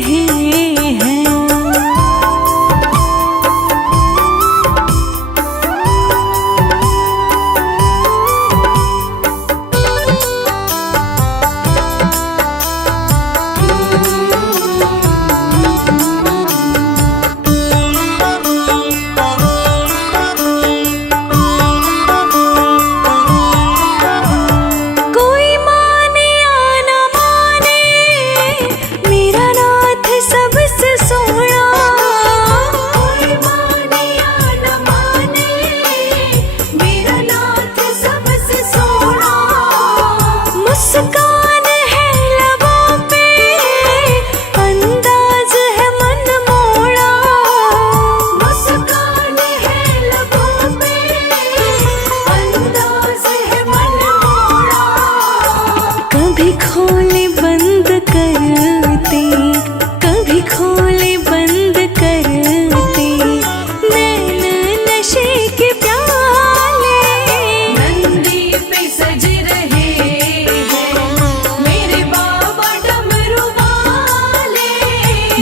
रहे हैं।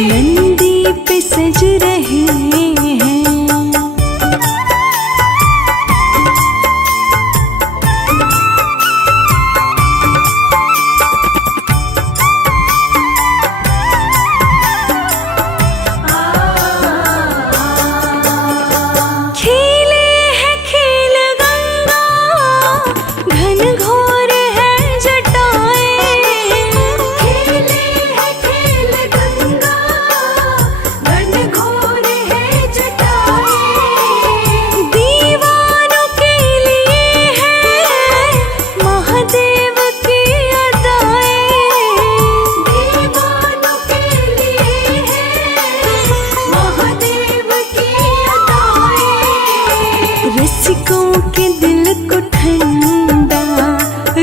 नंदी पे सज रहे हैं।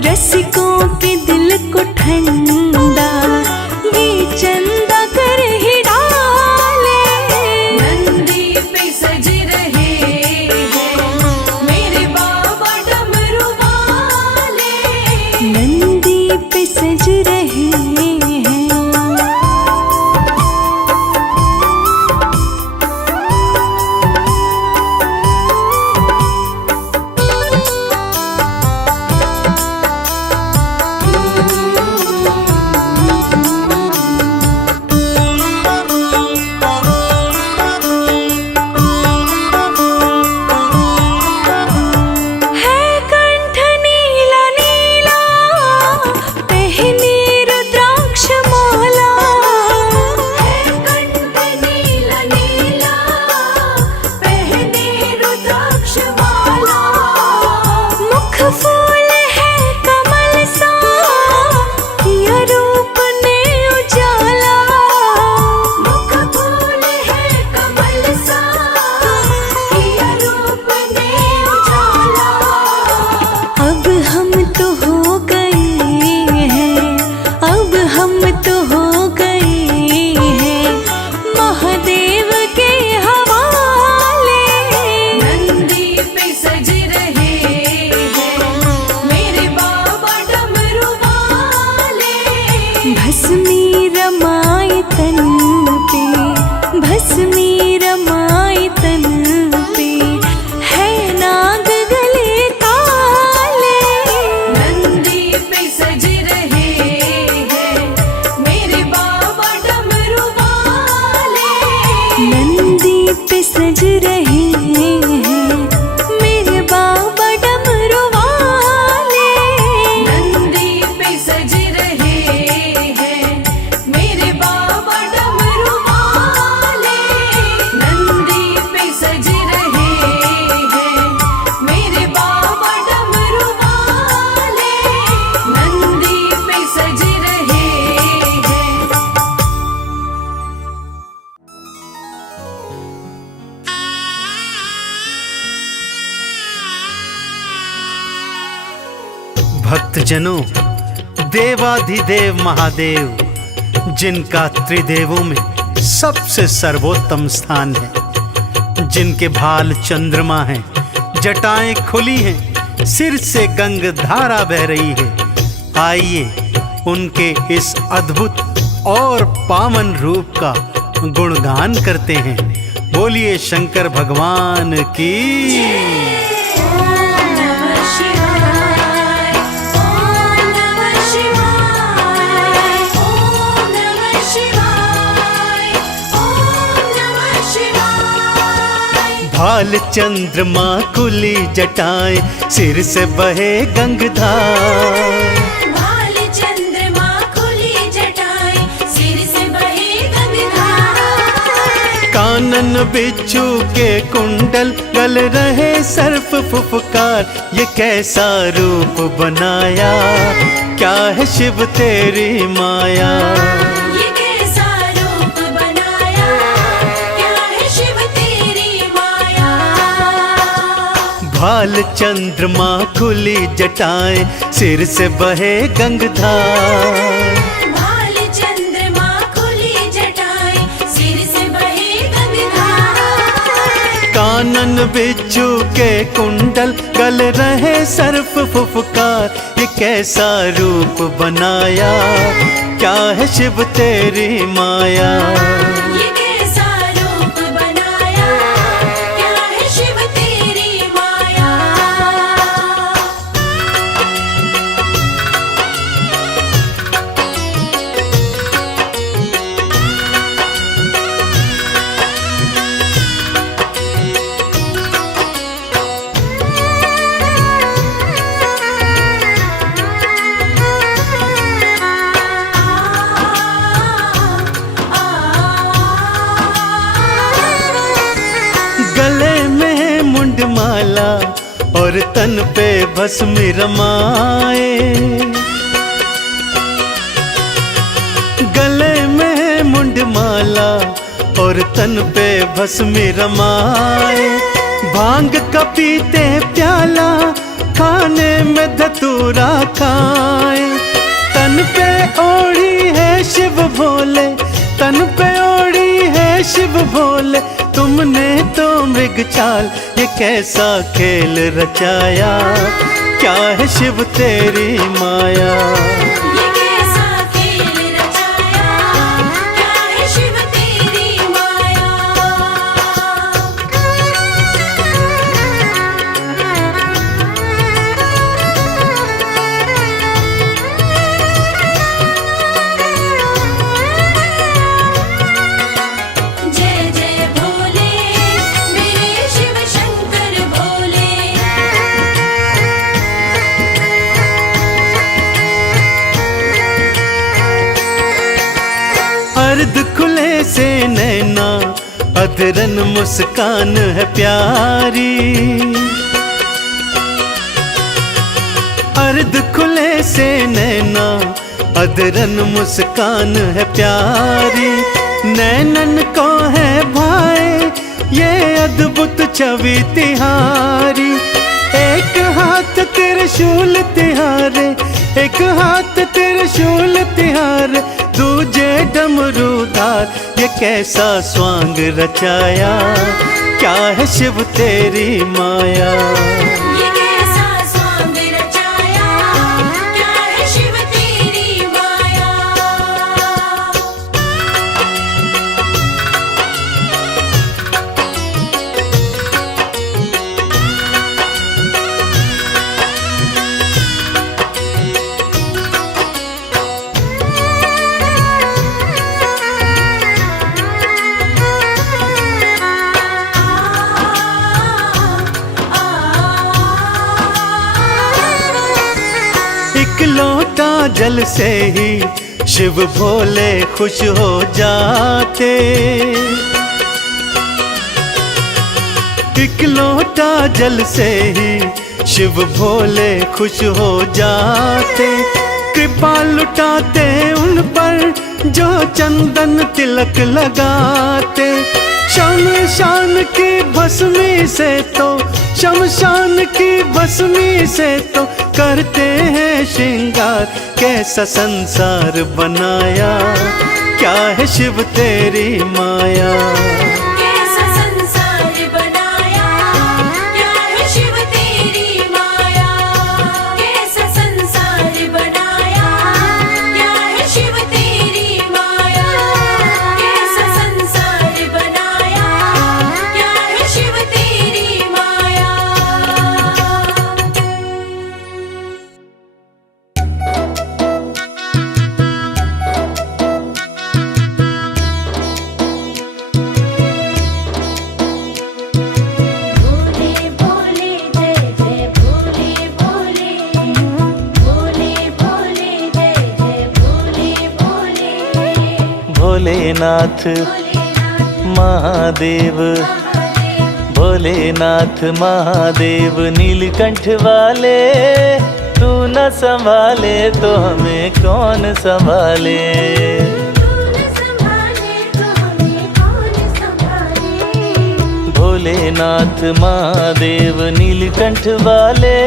रसिकों के दिल को ठंडा ये चंदा कर ही डाले। नंदी पे सज रहे हैं मेरे बाबा डमरू वाले। नंदी पे सज रहे हैं। भस्मी रमाई तन पे, भस्मी रमाई तन पे, है नाग गले काले। नंदी पे सज रहे हैं मेरे बाबा डमरू वाले। नंदी पे सज रहे हैं मेरे बाबा डमरू वाले। नंदी पे सज रहे भक्तजनों, देवाधिदेव महादेव जिनका त्रिदेवों में सबसे सर्वोत्तम स्थान है, जिनके भाल चंद्रमा हैं, जटाएं खुली हैं, सिर से गंग धारा बह रही है, आइए उनके इस अद्भुत और पावन रूप का गुणगान करते हैं। बोलिए शंकर भगवान की। ओम नमः शिवाय, ओम नमः शिवाय, ओम नमः शिवाय, ओम नमः शिवाय। भाल चंद्रमा खुली जटाएं, सिर से बहे गंगधार। भाल चंद्रमा खुली जटाएं, सिर से बहे गंगधार। कानन बिच्छू के कुंडल, गल रहे सर्प फुफकार। ये कैसा रूप बनाया, क्या है शिव तेरी माया। ये कैसा रूप बनाया, क्या है शिव तेरी माया। भाल चंद्रमा खुली जटाएं, सिर से बहे गंगधार। भाल चंद्रमा खुली जटाएं, सिर से बहे गंगधार। कानन बिच्छू के कुंडल, गल रहे सर्प फुफकार। ये कैसा रूप बनाया, क्या है शिव तेरी माया। ये कैसा रूप बनाया, क्या है शिव तेरी माया। गले में मुंडमाला और तन पे भस्म रमाए। गले में मुंडमाला और तन पे भस्म रमाए। भांग का पीते प्याला, खाने में धतूरा खाए। तन पे ओढ़ी है शिव भोले, तन पे ओढ़ी है शिव भोले। तुमने तो मृग चाल, ये कैसा खेल रचाया, क्या है शिव तेरी माया। ये कैसा खेल रचाया, क्या है शिव तेरी माया। जय जय भोले, मेरे शिव शंकर भोले। अर्ध खुले से नैना, अधरन मुस्कान है प्यारी। अर्ध खुले से नैना, अधरन मुस्कान है प्यारी। नैनन को है भाई ये अद्भुत छवि तिहारी। एक हाथ त्रिशूल तिहारे, एक हाथ त्रिशूल तिहारे। दूजे डमरूधार, ये कैसा स्वांग रचाया, क्या है शिव तेरी माया। ये कैसा स्वांग रचाया, क्या है शिव तेरी माया। एक लोटा जल से ही शिव भोले खुश हो जाते। एक लोटा जल से ही शिव भोले खुश हो जाते। कृपा लुटाते उन पर जो चंदन तिलक लगाते। शमशान की भस्मी से तो, शमशान की भस्मी से तो करते हैं श्रृंगार। कैसा संसार बनाया, क्या है शिव तेरी माया। कैसा संसार बनाया, क्या है शिव तेरी माया। कैसा संसार बनाया, क्या है शिव तेरी माया। भोलेनाथ भोलेनाथ महादेव, महादेव भोलेनाथ महादेव नीलकंठ वाले, तू न संभाले तो हमें कौन संभाले। तू न संभाले तो हमें कौन संभाले। भोलेनाथ महादेव नीलकंठ वाले,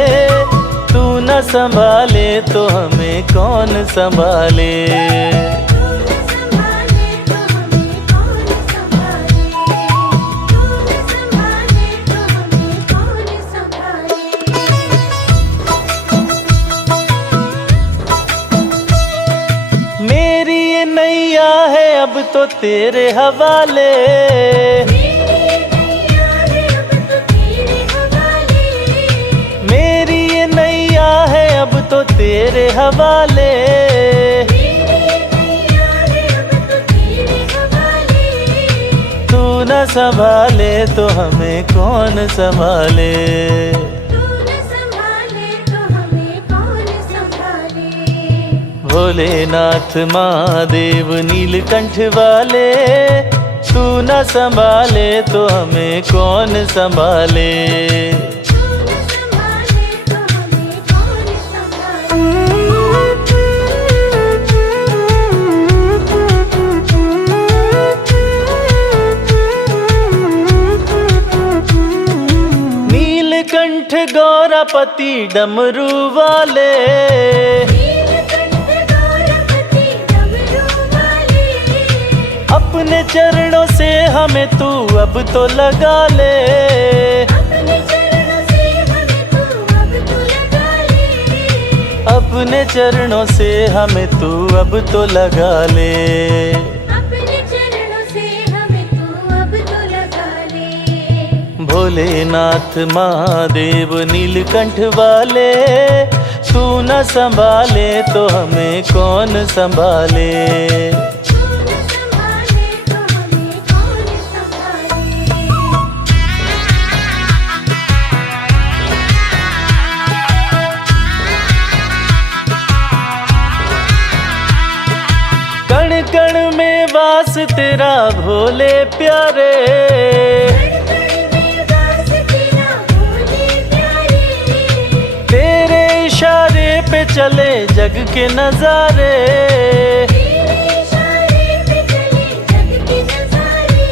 तू न संभाले तो हमें कौन संभाले। तू न संभाले तो हमें कौन संभाले। तू न संभाले तो हमें कौन संभाले। मेरी ये नैया है अब तो तेरे हवाले, मेरी ये नैया है अब तो तेरे हवाले। मेरी ये नैया है अब तो तेरे हवाले, मेरी ये नैया है अब तो तेरे हवाले। तू न संभाले तो हमें कौन संभाले। तू न संभाले तो हमें कौन संभाले। भोलेनाथ महादेव नीलकंठ वाले, तू न संभाले तो हमें कौन संभाले। तू न संभाले तो हमें कौन संभाले। नीलकंठ गौरापति डमरू वाले, नीलकंठ गौरपति डमरू वाले। अपने चरणों से हमें तू अब तो लगा ले। अपने चरणों से हमें तू अब तो लगा ले। अपने चरणों से हमें तू अब तो लगा ले। अपने चरणों से हमें तू अब तो लगा ले। भोलेनाथ महादेव नीलकंठ वाले, तू न संभाले तो हमें कौन संभाले। तू न संभाले तो हमें कौन संभाले। कण कण में वास तेरा भोले प्यारे, कण में वास तेरा भोले प्यारे। तेरे इशारे पे चले जग के नजारे। तेरे इशारे पे चले जग के नजारे।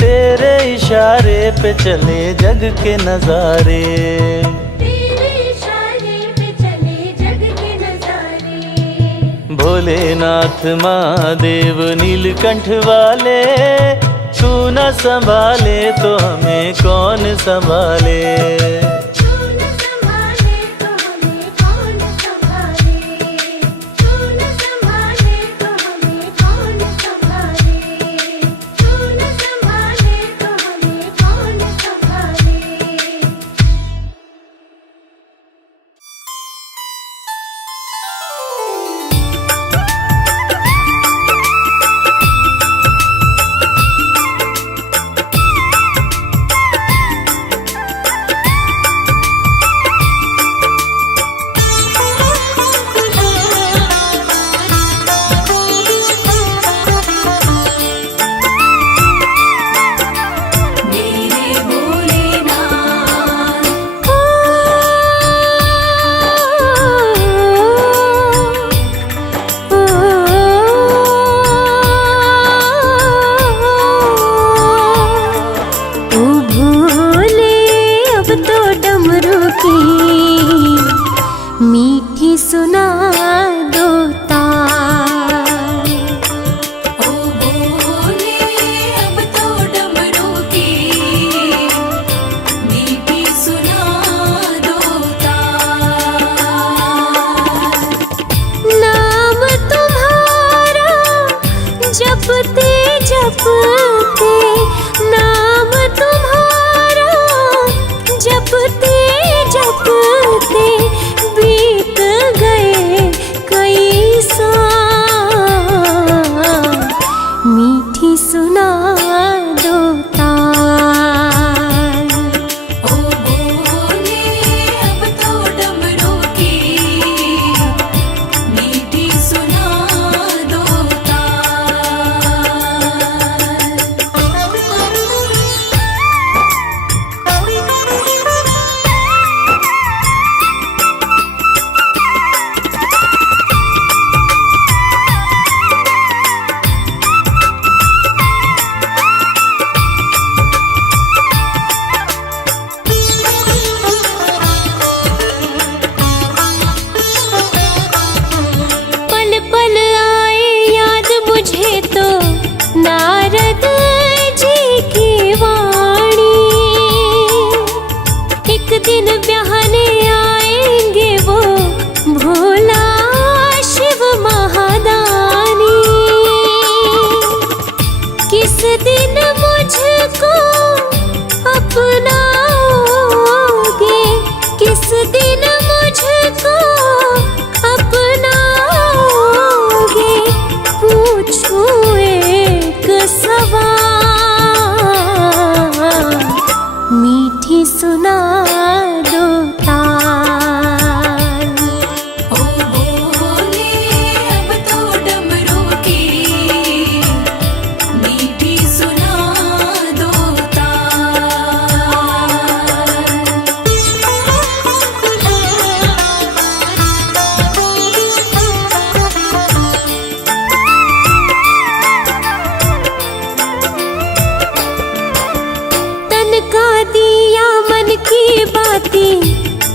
तेरे इशारे पे चले जग के नजारे। तेरे इशारे पे चले जग के नजारे। भोलेनाथ महादेव नीलकंठ वाले, तू न संभाले तो हमें कौन संभाले। तू न संभाले तो हमें कौन संभाले। तू न संभाले तो हमें कौन संभाले। तू न संभाले तो हमें कौन संभाले। दिन मुझको अपनाओगे, किस दिन मुझको अपनाओगे, पूछूं एक सवाल, मीठी सुना दो ताल। ओ बोले अब तो डमरू की मीठी सुना दो तन का दिया मन की बाती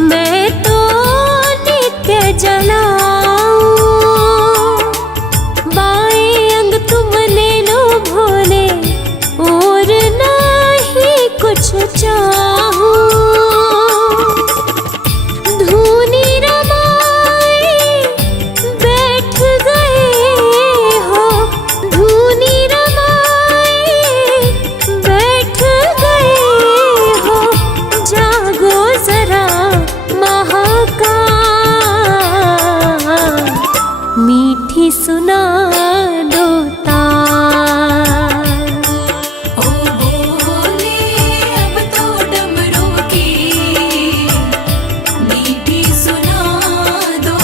मैं तो नित्य जलाऊं, बाएं अंग तुम ले लो भोले और नहीं कुछ चाहूं, धूनी रमाए बैठ गए हो, धूनी रमाए बैठ गए हो, जागो जरा महाकाल, मीठी सुना दो ताल। ओ बोले अब तो डमरू की मीठी सुना दो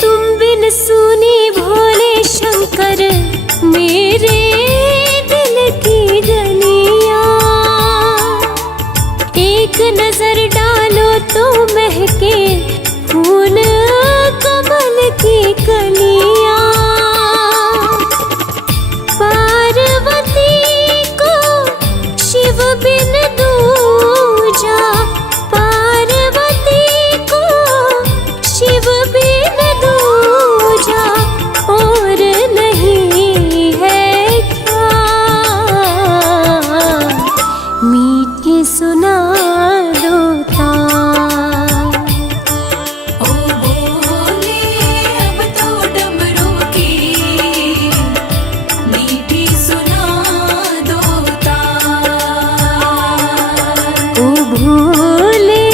तुम बिन सुनी भोले शंकर मेरे दिल की गलियां, एक नजर डालो तो महके फूल कमल की कलियां, पार्वती को शिव बिन दूजा, पार्वती को शिव बिन दूजा और नहीं है क्या, मीठी सुना दो ताल। ओ बोले अब तो डमरू की मीठी सुना दो ओ भोले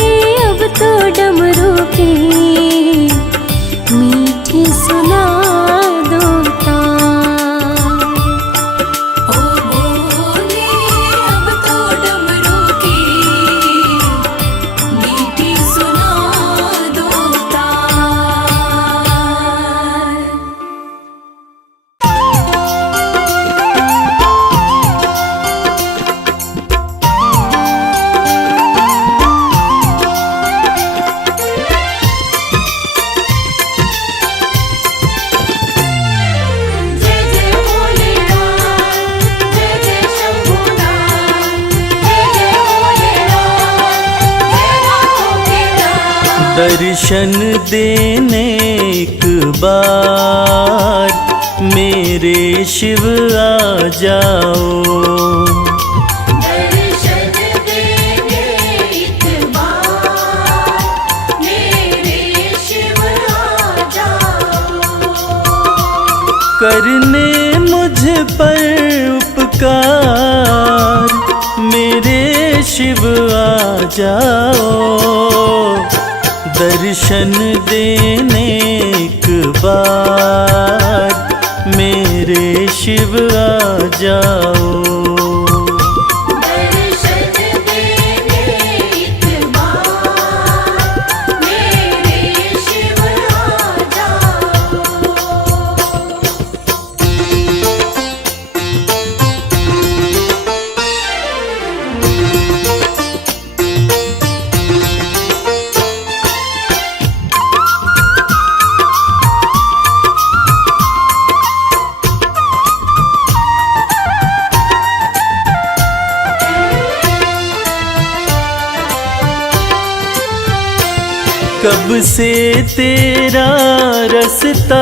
अब तो डमरू की मीठी सुना दो ताल। ओ बोले अब तो डमरू की मीठी सुना दो जय जय भोलेनाथ, जय जय शंभुनाथ, जय जय भोलेनाथ, जय नाथों के नाथ। दर्शन देने एक बार मेरे शिव आ जाओ, दर्शन देने एक बार मेरे शिव आ जाओ, करने मुझ पर उपकार मेरे शिव आ जाओ, दर्शन देने एक बार मेरे शिव आ जाओ। दर्शन देने एक बार मेरे शिव आ जाओ। कब से तेरा रास्ता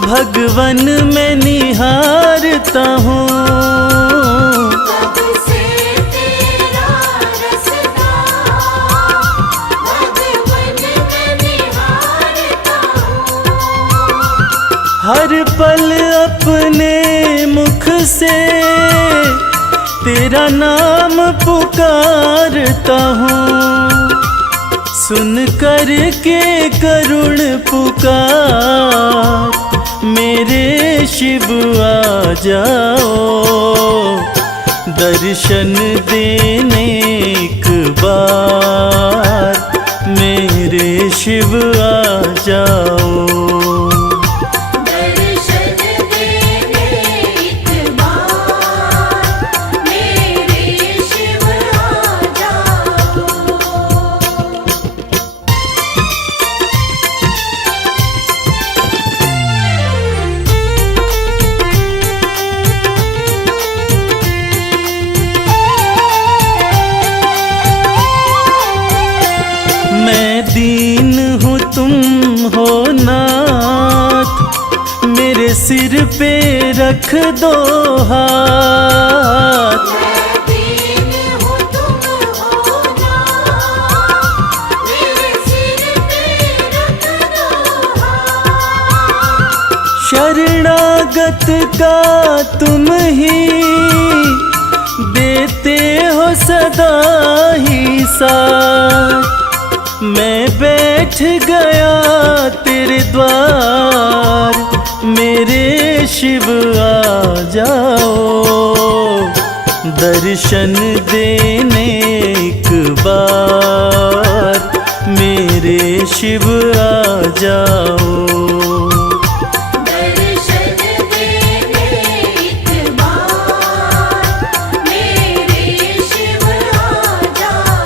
भगवन में निहारता हूँ। कब से तेरा रास्ता भगवन में निहारता हूँ। हर पल अपने मुख से तेरा नाम पुकारता हूँ। सुन कर के करुण पुकार मेरे शिव आ जाओ। दर्शन देने एक बार मेरे शिव आ जाओ। दर्शन देने एक बार मेरे शिव आ जाओ। मैं दीन हूँ तुम हो नाथ, मेरे सिर पे रख दो हाथ। मैं दीन हूँ तुम हो नाथ, मेरे सिर पे रख दो हाथ। शरणागत का तुम ही देते हो सदा ही साथ। मैं बैठ गया तेरे द्वार मेरे शिव आ जाओ। दर्शन देने एक बार मेरे शिव आ जाओ। दर्शन देने एक बार मेरे शिव आ जाओ।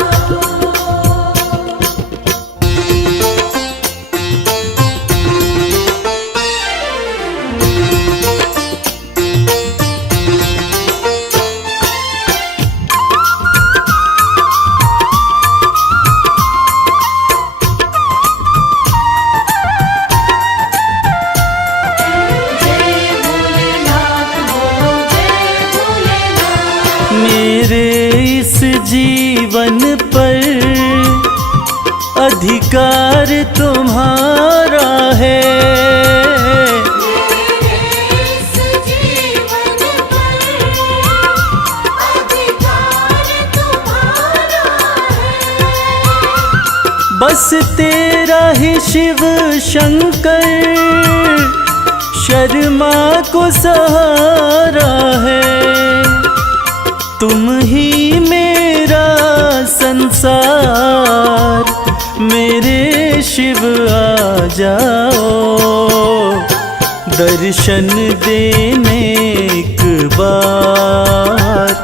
जय भोलेनाथ बोलो जय भोलेनाथ। मेरे इस जीवन पर अधिकार तुम्हारा है। मेरे इस जीवन पर अधिकार तुम्हारा है। बस तेरा ही शिव शंकर शर्मा को सहारा है। तुम ही मेरा संसार मेरे शिव आ जाओ। दर्शन देने एक बार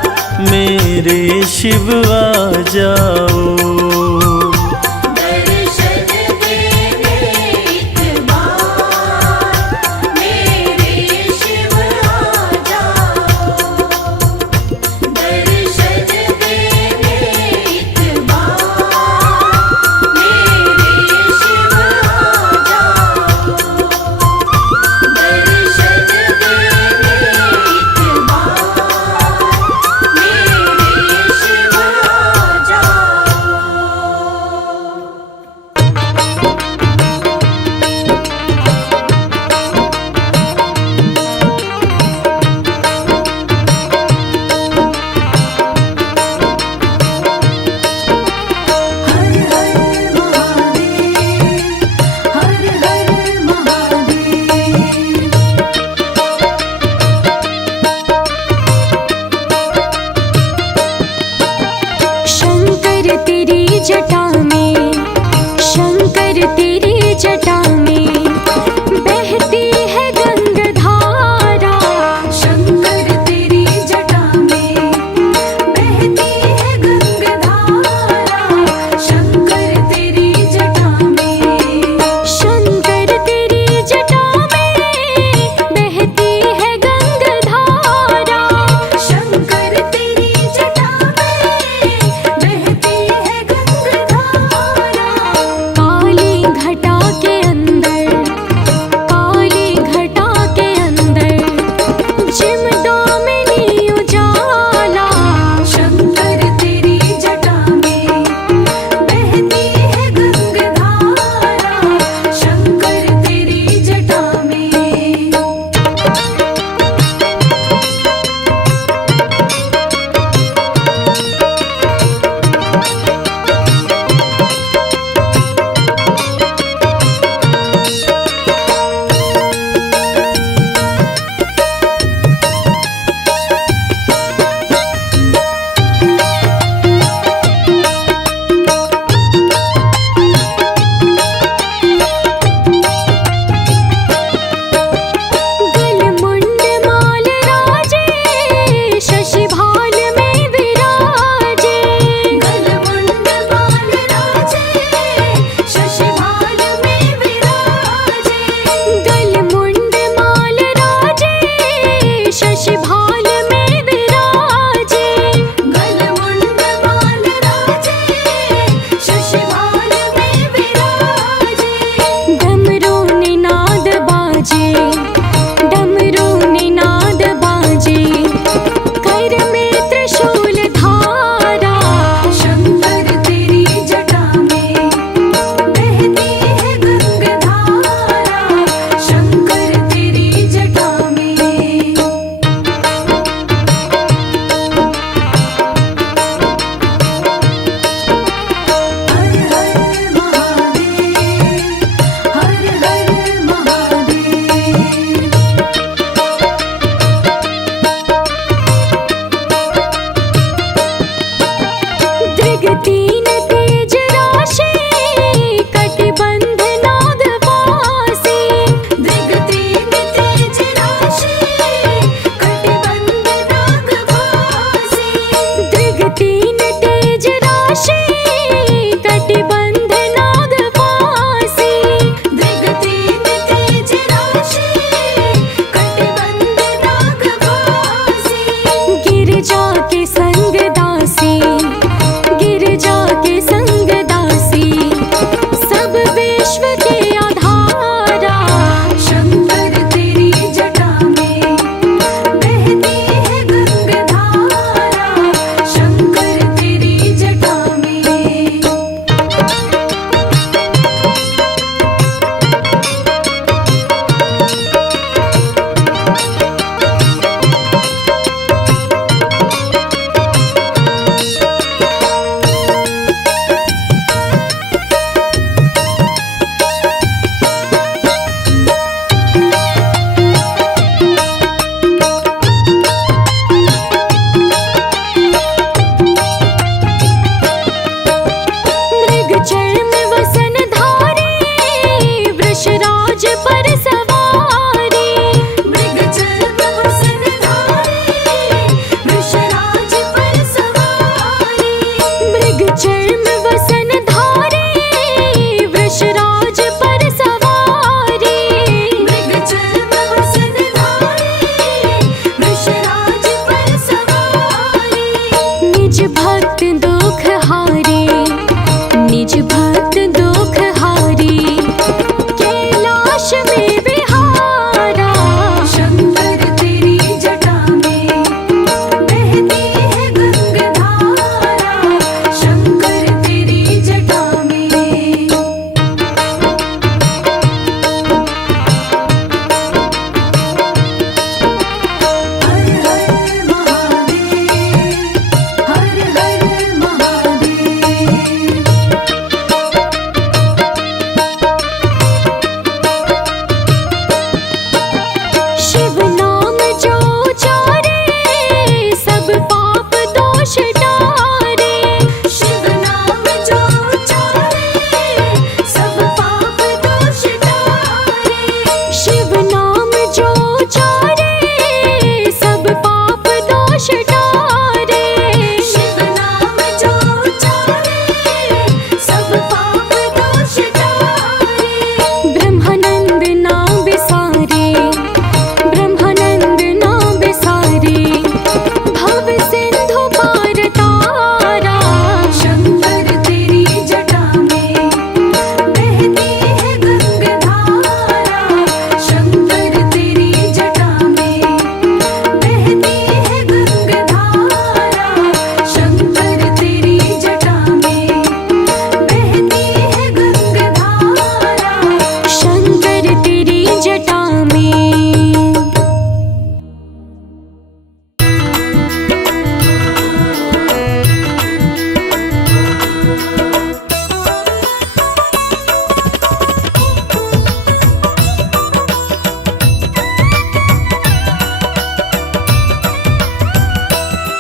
मेरे शिव आ जाओ। दर्शन देने एक बार मेरे शिव आ जाओ। दर्शन देने एक बार मेरे शिव आ जाओ। दर्शन देने एक बार मेरे शिव आ जाओ। निज भक्त दुख हारे, निज भक्त दुख हारे, कैलाश में विहारा। शंकर तेरी जटा में बहती है गंगाधारा, शंकर तेरी जटा में। हर हर महादेव, हर हर महादेव। शिव नाम जो उचारे, सब पाप दोष टारे। शिव नाम जो उचारे, सब पाप दोष टारे। शिव नाम जो उचारे, सब पाप दोष टारे। शिव नाम जो उचारे, सब पाप दोष टारे। ब्रह्मानंद नाम बिसारे, ब्रह्मानंद नाम बिसारे, भव सिंधु पार तारा। शंकर तेरी जटा में बहती है गंगाधारा, शंकर तेरी जटा में बहती है गंगाधारा, शंकर तेरी जटा में बहती है गंगाधारा। शंकर तेरी जटा में।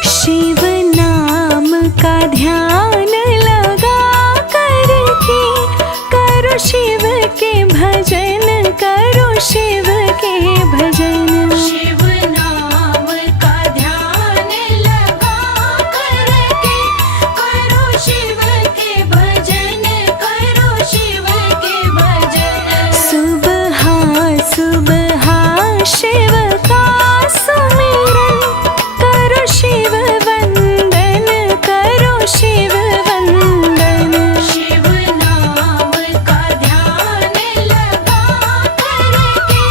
शिव नाम का ध्यान लगा करके, करो शिव के भजन, करो शिव के भजन। शिव नाम का ध्यान लगा करके, करो शिव के भजन, करो शिव के भजन। सुबह सुबह शिव का सुमिरन, करो शिव वंदन, करो शिव वंदन। शिव नाम का ध्यान लगा करके,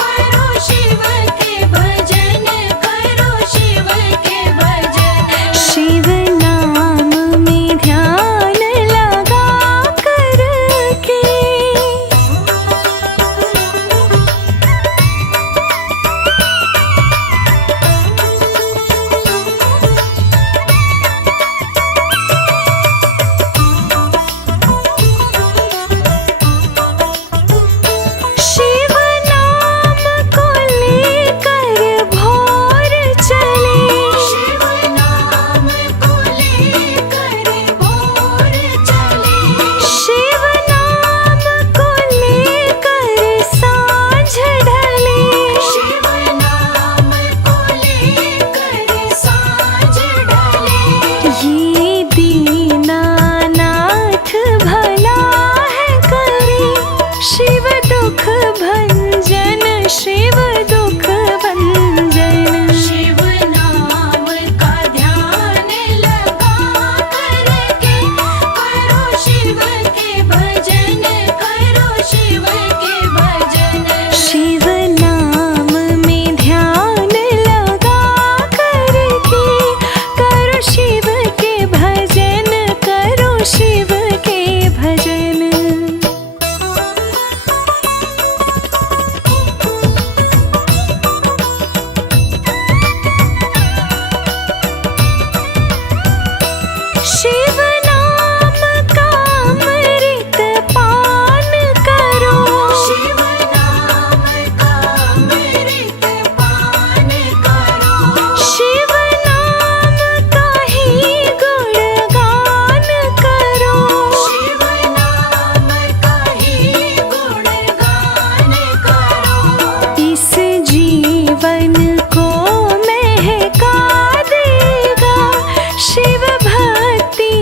करो शिव के भजन, करो शिव के भजन। शिव नाम में ध्यान लगा करके। शिव नाम को लेकर भोर चले, शिव नाम को लेकर भोर चले। शिव नाम को लेकर सांझ ढले। शिव नाम को लेकर सांझ ढले। ये दीनानाथ भला है करे, शिव दुख भंजन, शिव दुख भंजन। शिव नाम का ध्यान लगा करके, करो शिव के भजन, करो शिव के भजन। शिव नाम में ध्यान लगा करके, करो शिव के भजन, करो शिव के भजन। शिव नाम का अमृत पान करो, शिव नाम का अमृत पान करो। शिव नाम का ही गुणगान करो। शिव नाम का ही गुणगान करो। इस जीवन को महका देगा शिव भक्ति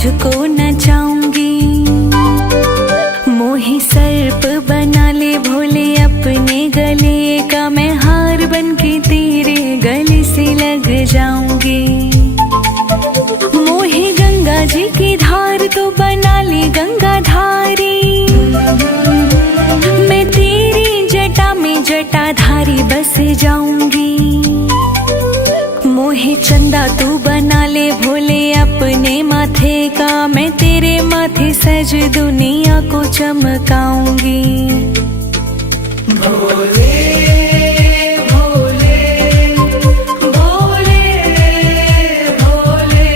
तुझको नचाऊंगी। मोहे सर्प बना ले भोले अपने गले का, मैं हार बन के तेरे गले से लग जाऊंगी। मोहे गंगा जी की धार तो बना ले गंगाधारी, मैं तेरी जटा में जटाधारी बस जाऊंगी। मोहे चंदा तू बना ले भोले अपने माथे का, मैं तेरे माथे सज दुनिया को चमकाऊंगी। भोले भोले भोले भोले भोले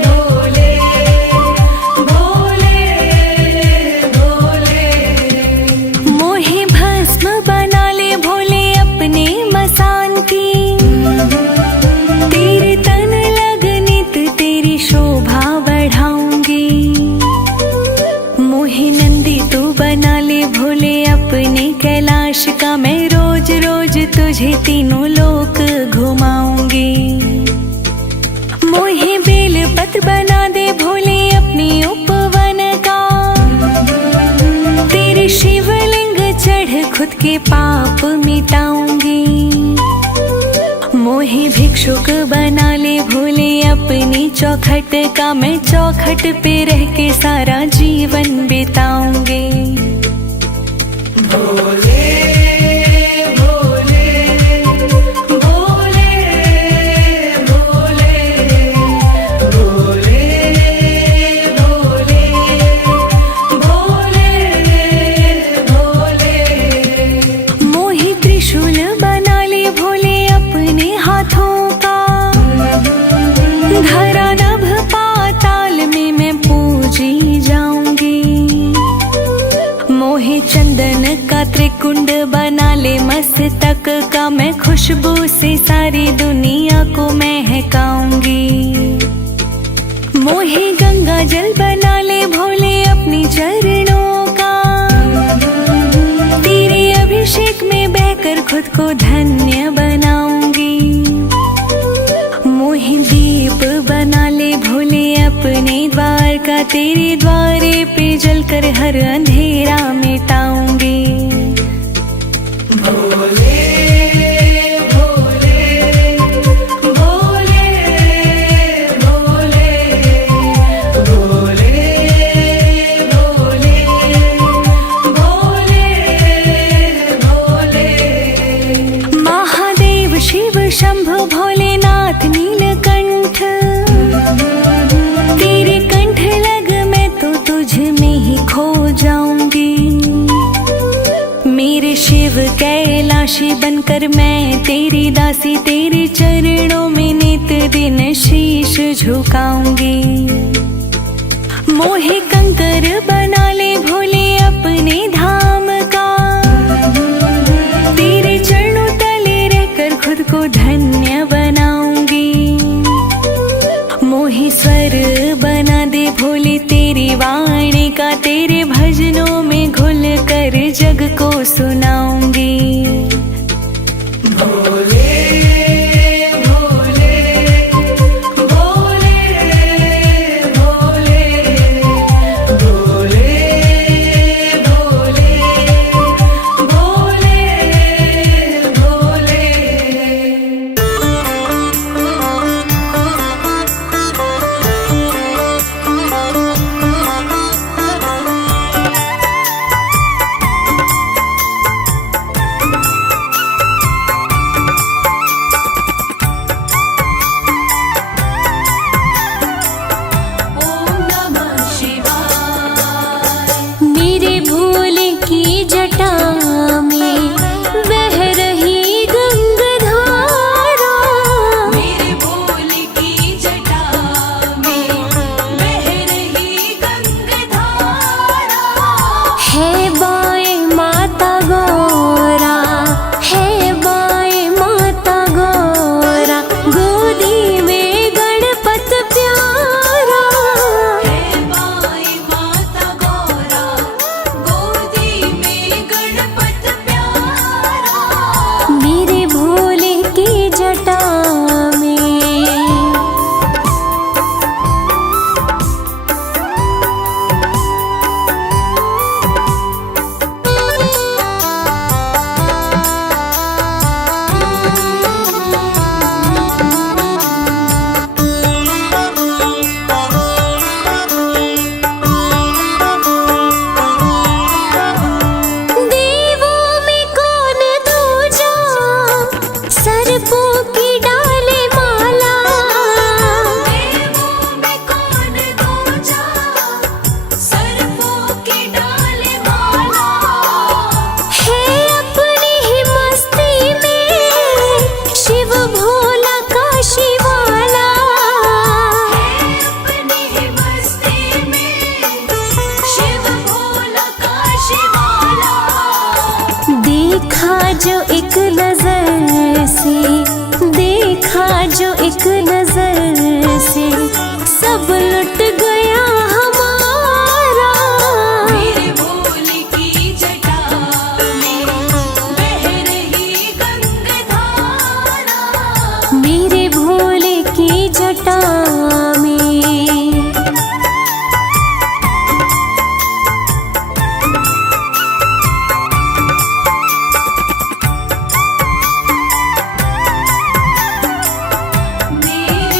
भोले भोले भोले। मोहे भस्म बना ले भोले अपने मसान की, तेरे तन लगनित तेरी शोभा बढ़ाऊंगी। मोहे नंदी तू बना ले भोले अपने कैलाश का, मैं रोज रोज तुझे तीनों लोक घुमाऊंगी। मोहे बेलपत्र बना दे भोले अपनी उपवन का, तेरे शिवलिंग चढ़ खुद के पाप मिटाऊंगी। मोहे भिक्षुक बना ले भोले अपनी चौखट का, मैं चौखट पे रह के सारा जीवन बिताऊंगी। भोले भोले भोले भोले भोले भोले भोले भोले। मोहे त्रिशूल बना ले भोले अपने हाथों का, धरा नभ पाताल में मैं पूजी जाऊंगी। मोहे चंदन का त्रिकुंड बना ले मस्तक का, मैं खुशबू से सारी दुनिया को महकाऊंगी। मोहे गंगा जल बना ले भोले अपनी चरणों का, तेरे अभिषेक में बहकर खुद को धन्य बनाऊंगी। मोहे दीप बना ले भोले अपने द्वार का, तेरे द्वारे पे जलकर हर अंधेरा मिटाऊंगी। भोले भोले भोले भोले भोले भोले भोले भोले। महादेव शिव शंभु भोलेनाथ नीलकंठ, तेरे कंठ लग मैं तो तुझ में ही खो जाऊंगी। मेरे शिव कैलाशी बनकर मैं तेरी दासी, तेरे चरणों में नित दिन शीश झुकाऊंगी। मोहे कंकर बना ले भोले अपने धाम का, तेरे चरणों तले रहकर खुद को धन्य बनाऊंगी। मोहे स्वर बना दे भोले तेरी वाणी का, तेरे भजनों में घुल कर जग को सुनाऊंगी। भोले भोले भोले भोले भोले भोले भोले भोले। जो एक नजर से, देखा जो एक नजर से, सब लुट गया हमारा। मेरे भोले की जटा में बह रही गंगाधारा। मेरे भोले की जटा में। मेरे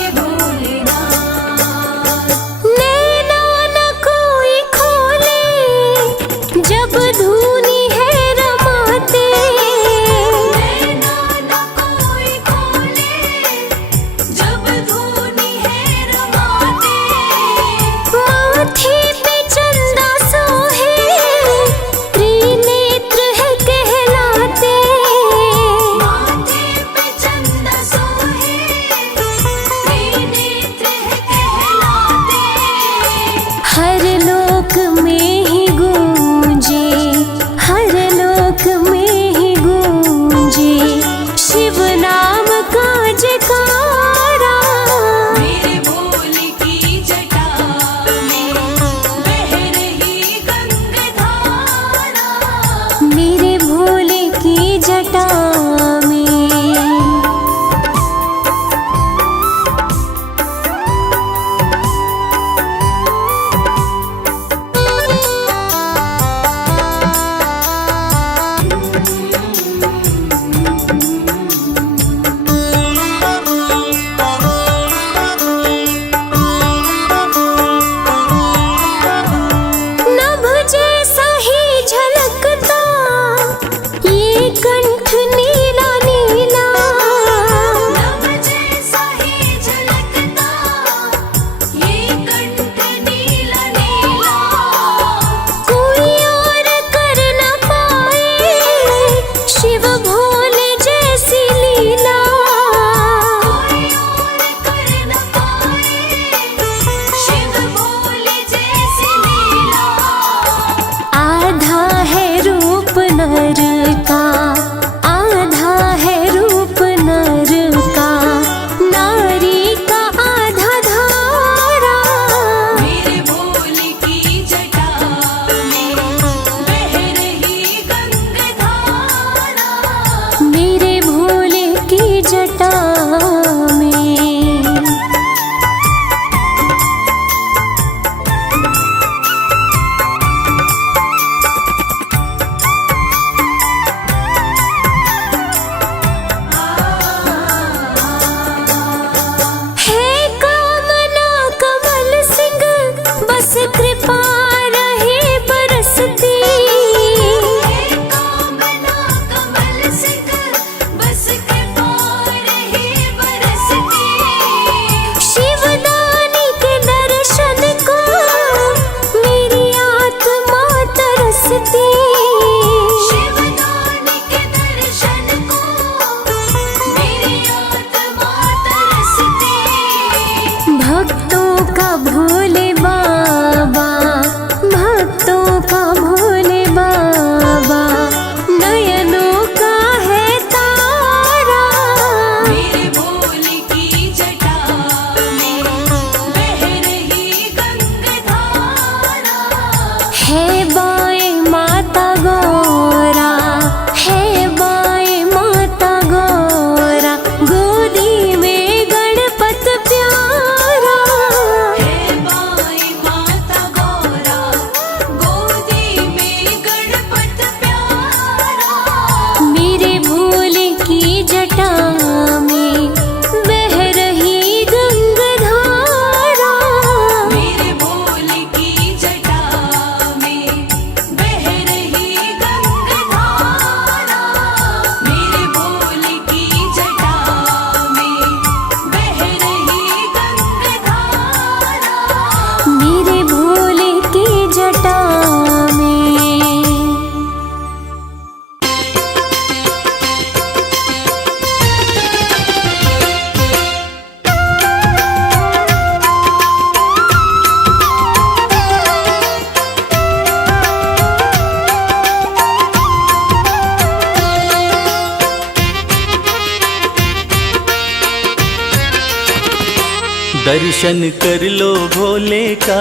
दर्शन कर लो भोले का।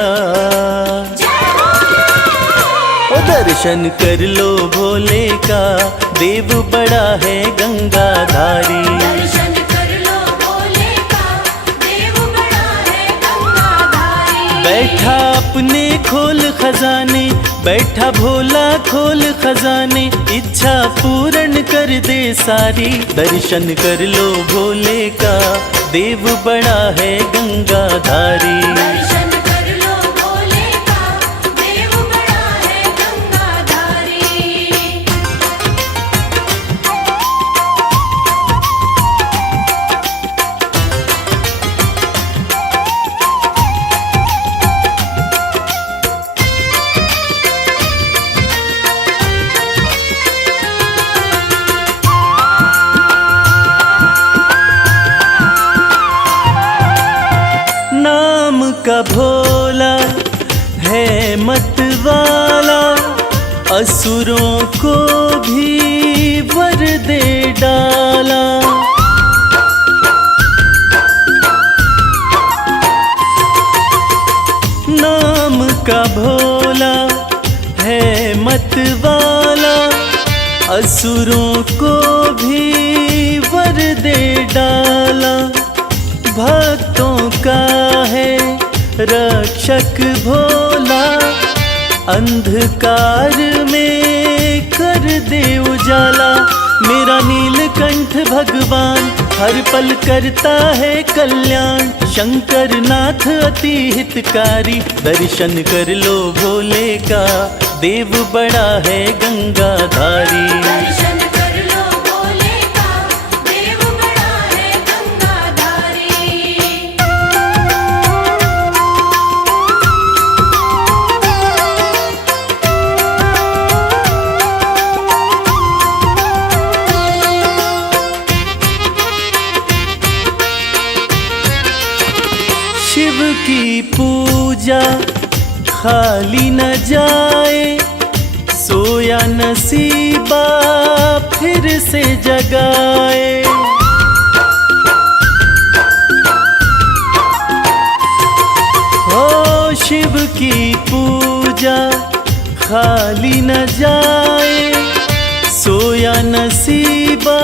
ओ दर्शन कर लो भोले का, देव बड़ा है गंगाधारी। दर्शन कर लो भोले का, देव बड़ा है गंगाधारी। बैठा अपने खोल खजाने, बैठा भोला खोल खजाने, इच्छा पूर्ण कर दे सारी। दर्शन कर लो भोले का, देव बड़ा है गंगाधारी। दर्शन कर लो भोले का, देव बड़ा है गंगाधारी। नाम का भोला है मतवाला, असुरों को भी वर दे डाला। नाम का भोला है मतवाला, असुरों को भी वर दे डाला। भक्तों का है रक्षक भोला, अंधकार में कर दे उजाला। मेरा नीलकंठ भगवान हर पल करता है कल्याण, शंकर नाथ अति हितकारी। दर्शन कर लो भोले का, देव बड़ा है गंगाधारी। दर्शन कर लो भोले का, देव बड़ा है गंगाधारी। शिव की पूजा खाली न जाए, सोया नसीबा फिर से जगाए। हो शिव की पूजा खाली न जाए, सोया नसीबा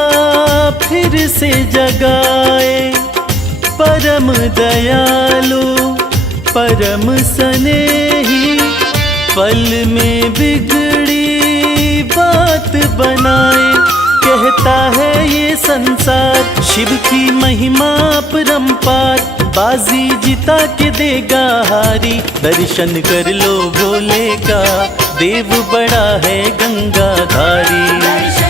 फिर से जगाए। परम दयालु परम स्नेही, पल में बिगड़ी बात बनाए। कहता है ये संसार शिव की महिमा परम्पार, बाजी जिता के देगा हारी। दर्शन कर लो भोले का, देव बड़ा है गंगाधारी। दर्शन